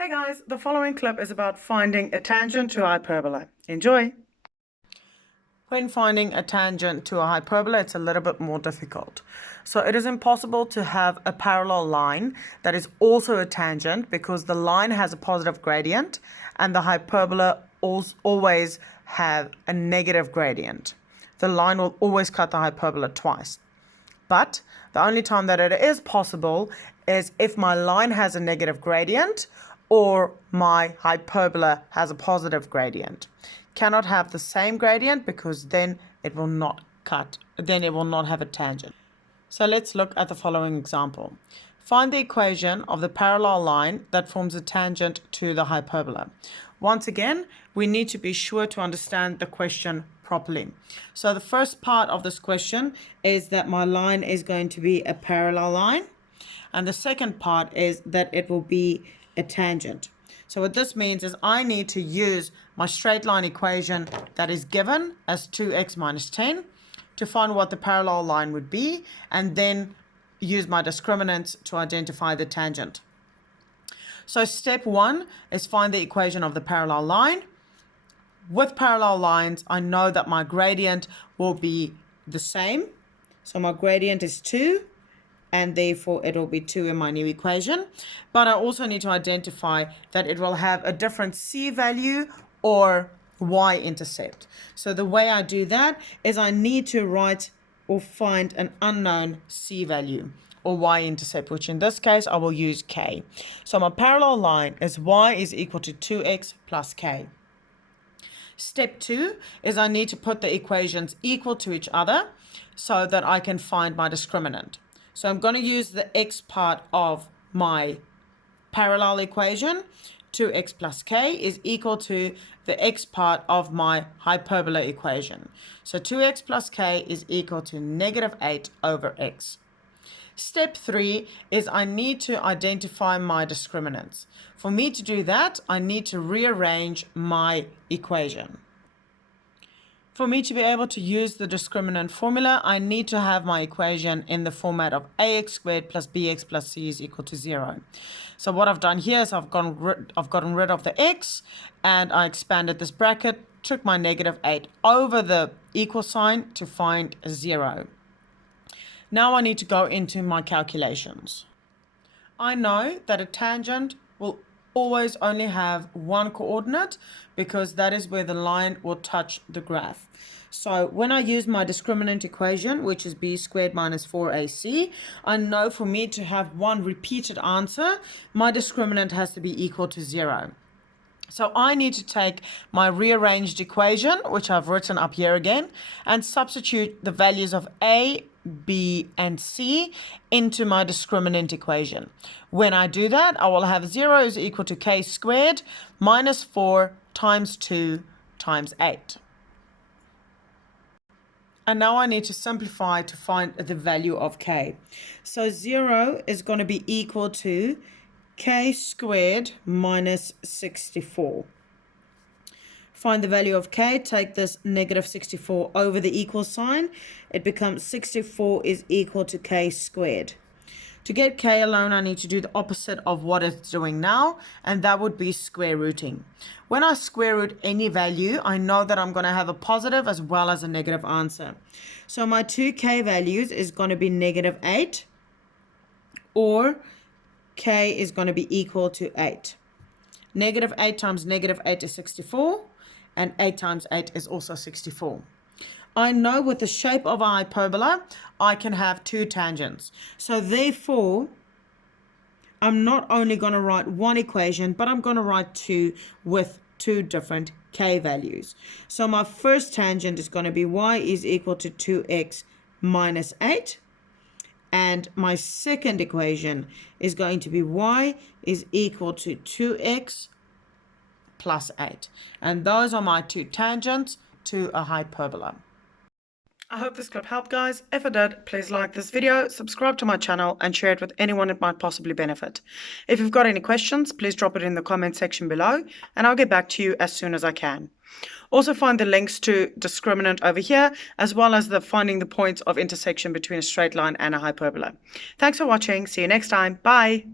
Hey guys, the following clip is about finding a tangent to a hyperbola. Enjoy! When finding a tangent to a hyperbola, it's a little bit more difficult. So it is impossible to have a parallel line that is also a tangent because the line has a positive gradient and the hyperbola always have a negative gradient. The line will always cut the hyperbola twice. But the only time that it is possible is if my line has a negative gradient or my hyperbola has a positive gradient. Cannot have the same gradient because then it will not have a tangent. So let's look at the following example. Find the equation of the parallel line that forms a tangent to the hyperbola. Once again, we need to be sure to understand the question properly. So the first part of this question is that my line is going to be a parallel line. And the second part is that it will be a tangent. So what this means is I need to use my straight line equation that is given as 2x minus 10 to find what the parallel line would be, and then use my discriminants to identify the tangent. So step 1 is find the equation of the parallel line. With parallel lines, I know that my gradient will be the same. So my gradient is 2. And therefore it will be 2 in my new equation. But I also need to identify that it will have a different c value or y-intercept. So the way I do that is I need to write or find an unknown c value or y-intercept, which in this case I will use k. So my parallel line is y is equal to 2x plus k. Step 2 is I need to put the equations equal to each other so that I can find my discriminant. So I'm going to use the x part of my parallel equation. 2x plus k is equal to the x part of my hyperbola equation. So 2x plus k is equal to negative 8 over x. Step 3 is I need to identify my discriminants. For me to do that, I need to rearrange my equation. For me to be able to use the discriminant formula, I need to have my equation in the format of ax squared plus bx plus c is equal to 0. So what I've done here is I've gotten rid of the x, and I expanded this bracket, took my negative 8 over the equal sign to find 0. Now I need to go into my calculations. I know that a tangent will always only have one coordinate because that is where the line will touch the graph. So when I use my discriminant equation, which is b squared minus 4ac, I know for me to have one repeated answer, my discriminant has to be equal to 0. So I need to take my rearranged equation, which I've written up here again, and substitute the values of a, b, and c into my discriminant equation. When I do that, I will have 0 is equal to k squared minus 4 times 2 times 8. And now I need to simplify to find the value of k. So 0 is going to be equal to k squared minus 64. Find the value of k, take this negative 64 over the equal sign. It becomes 64 is equal to k squared. To get k alone, I need to do the opposite of what it's doing now, and that would be square rooting. When I square root any value, I know that I'm going to have a positive as well as a negative answer. So my 2k values is going to be negative 8, or k is going to be equal to 8. Negative 8 times negative 8 is 64, and 8 times 8 is also 64. I know with the shape of a hyperbola, I can have two tangents. So therefore, I'm not only going to write one equation, but I'm going to write two with two different k values. So my first tangent is going to be y is equal to 2x minus 8. And my second equation is going to be y is equal to 2x plus 8. And those are my two tangents to a hyperbola. I hope this clip helped, guys. If it did, please like this video, subscribe to my channel, and share it with anyone it might possibly benefit. If you've got any questions, please drop it in the comment section below, and I'll get back to you as soon as I can. Also find the links to discriminant over here, as well as the finding the points of intersection between a straight line and a hyperbola. Thanks for watching. See you next time. Bye.